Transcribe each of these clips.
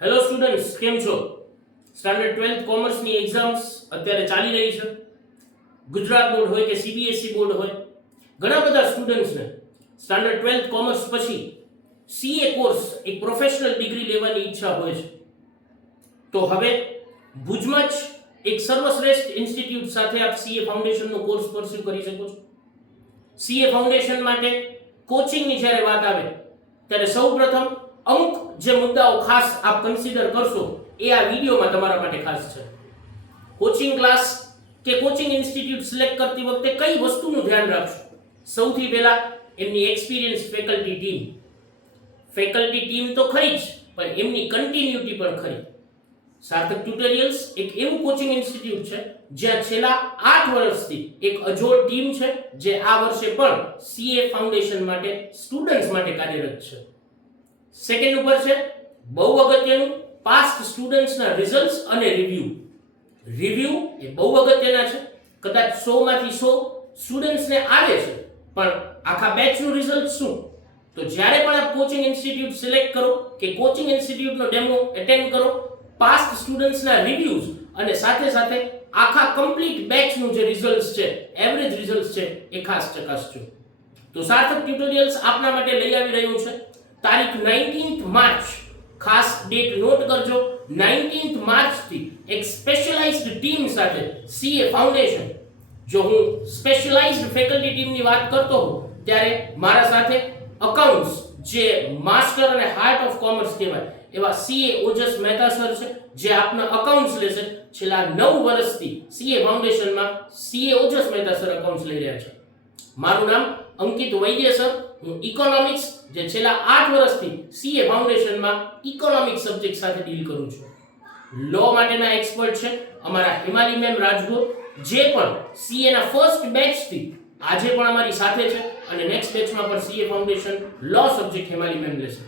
Hello students, કેમ છો? Standard 12th કોમર્સની exams અત્યારે ચાલી રહી છે. ગુજરાત બોર્ડ હોય કે સીબીએસઈ બોર્ડ હોય, ઘણા બધા સ્ટુડન્ટ્સને સ્ટાન્ડર્ડ 12th કોમર્સ પછી સીએ કોર્સ એક પ્રોફેશનલ ડિગ્રી લેવાની ઈચ્છા હોય છે. તો હવે ભુજમાં જ એક સર્વશ્રેષ્ઠ ઇન્સ્ટિટ્યૂટ સાથે આપ સીએ ફાઉન્ડેશનનો કોર્સ પરસ્યુ કરી શકો છો. સીએ ફાઉન્ડેશન માટે કોચિંગની જ્યારે વાત આવે ત્યારે સૌપ્રથમ અમુક જે મુદ્દાઓ ખાસ આપ કન્સિડર કરશો એ આ વિડીયોમાં તમારા માટે ખાસ છે. કોચિંગ ક્લાસ કે કોચિંગ ઇન્સ્ટિટ્યૂટ સિલેક્ટ કરતી વખતે કઈ વસ્તુનું ધ્યાન રાખશો? સૌથી પહેલા એમની experience faculty team. Faculty team તો ખરી જ, પણ એમની કન્ટિન્યુટી પણ ખરી. સાર્થક ટ્યુટોરિયલ્સ એક એવું કોચિંગ ઇન્સ્ટિટ્યૂટ છે જ્યાં છેલ્લા 8 વર્ષથી એક અજોડ ટીમ છે જે આ વર્ષે પણ સીએ ફાઉન્ડેશન માટે સ્ટુડન્ટ્સ માટે કાર્યરત છે. સેકન્ડ ઉપર છે બહુ અગત્યનું પાસ્ટ સ્ટુડન્ટ્સના રિઝલ્ટ્સ અને રિવ્યુ. રિવ્યુ એ બહુ અગત્યના છે. કદાચ 100 માંથી 100 સ્ટુડન્ટ્સને આવે છે, પણ આખા બેચનું રિઝલ્ટ શું? તો જ્યારે પણ આપ કોચિંગ ઇન્સ્ટિટ્યૂટ સિલેક્ટ કરો કે કોચિંગ ઇન્સ્ટિટ્યૂટનો ડેમો એટેન્ડ કરો, પાસ્ટ સ્ટુડન્ટ્સના રિવ્યુઝ અને સાથે સાથે આખા કમ્પ્લીટ બેચનું જે રિઝલ્ટ્સ છે, એવરેજ રિઝલ્ટ્સ છે, એ ખાસ ચકાસજો. તો સાર્થક ટ્યુટોરિયલ્સ આપના માટે લઈ આવી રહ્યું છે તારીખ 19th માર્ચ. ખાસ ડેટ નોટ કરજો. 19th માર્ચ થી એક સ્પેશિયલાઇઝ્ડ ટીમ સાથે સીએ ફાઉન્ડેશન. જો હું સ્પેશિયલાઇઝ્ડ ફેકલ્ટી ટીમની વાત કરતો હોઉં ત્યારે મારા સાથે અકાઉન્ટ્સ જે માસ્ટર અને હાર્ટ ઓફ કોમર્સ કહેવાય એવા સીએ ઓજસ મહેતા સર છે, જે આપના અકાઉન્ટ્સ લેશે. છેલ્લા 9 વર્ષથી સીએ ફાઉન્ડેશનમાં સીએ ઓજસ મહેતા સર અકાઉન્ટ્સ લઈ રહ્યા છે. મારું નામ અંકિત વૈદ્ય સર. હું ઇકોનોમિક્સ જે છેલ્લા 8 વર્ષથી સીએ ફાઉન્ડેશનમાં ઇકોનોમિક્સ સબ્જેક્ટ સાથે ડીલ કરું છું. લો માટેના એક્સપર્ટ છે અમારા હિમાલી મેમ રાજગોર, જે પણ સીએ ના ફર્સ્ટ બેચ થી આજે પણ અમારી સાથે છે અને નેક્સ્ટ બેચમાં પણ સીએ ફાઉન્ડેશન લો સબ્જેક્ટ હિમાલી મેમ લેશે.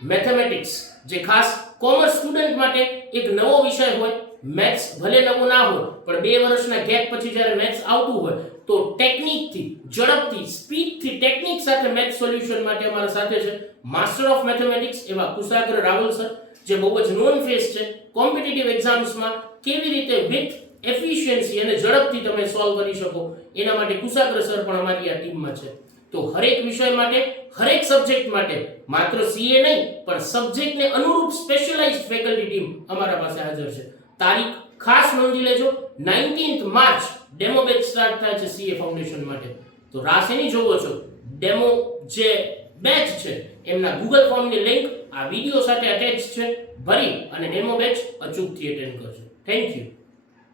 મેથેમેટિક્સ જે ખાસ કોમર્સ સ્ટુડન્ટ માટે એક નવો વિષય હોય. મેથ્સ ભલે નવું ના હોય, પણ 2 વર્ષના ગેપ પછી જ્યારે મેથ્સ આવતું હોય તો ટેકનિકથી, ઝડપથી, સ્પીડથી ટેકનિક સાથે મેથ્સ સોલ્યુશન માટે અમારા સાથે છે માસ્ટર ઓફ મેથેમેટિક્સ એવા કુશાગ્ર રાવલ સર, જે બહુ જ નોન ફેસ છે. કોમ્પિટિટિવ એક્ઝામ્સમાં કેવી રીતે વિથ એફિશિયન્સી અને ઝડપથી તમે સોલ્વ કરી શકો એના માટે કુશાગ્ર સર પણ અમારી આ ટીમમાં છે. તો હરેક વિષય માટે, હરેક સબ્જેક્ટ માટે માત્ર સીએ નહીં પણ સબ્જેક્ટને અનુરૂપ સ્પેશિયલાઇઝ્ડ ફેકલ્ટી ટીમ અમારા પાસે હાજર છે. તારીખ ખાસ નોંધી લેજો, 19th March demo batch start થાય છે સીએ ફાઉન્ડેશન માટે. તો રાહ શેની જોવો છો? ડેમો જે બેચ છે એમના ગૂગલ ફોર્મની લિંક આ વિડિયો સાથે અટેચ છે. ભરી અને ડેમો બેચ અચૂકથી એટેન્ડ કરજો. Thank you.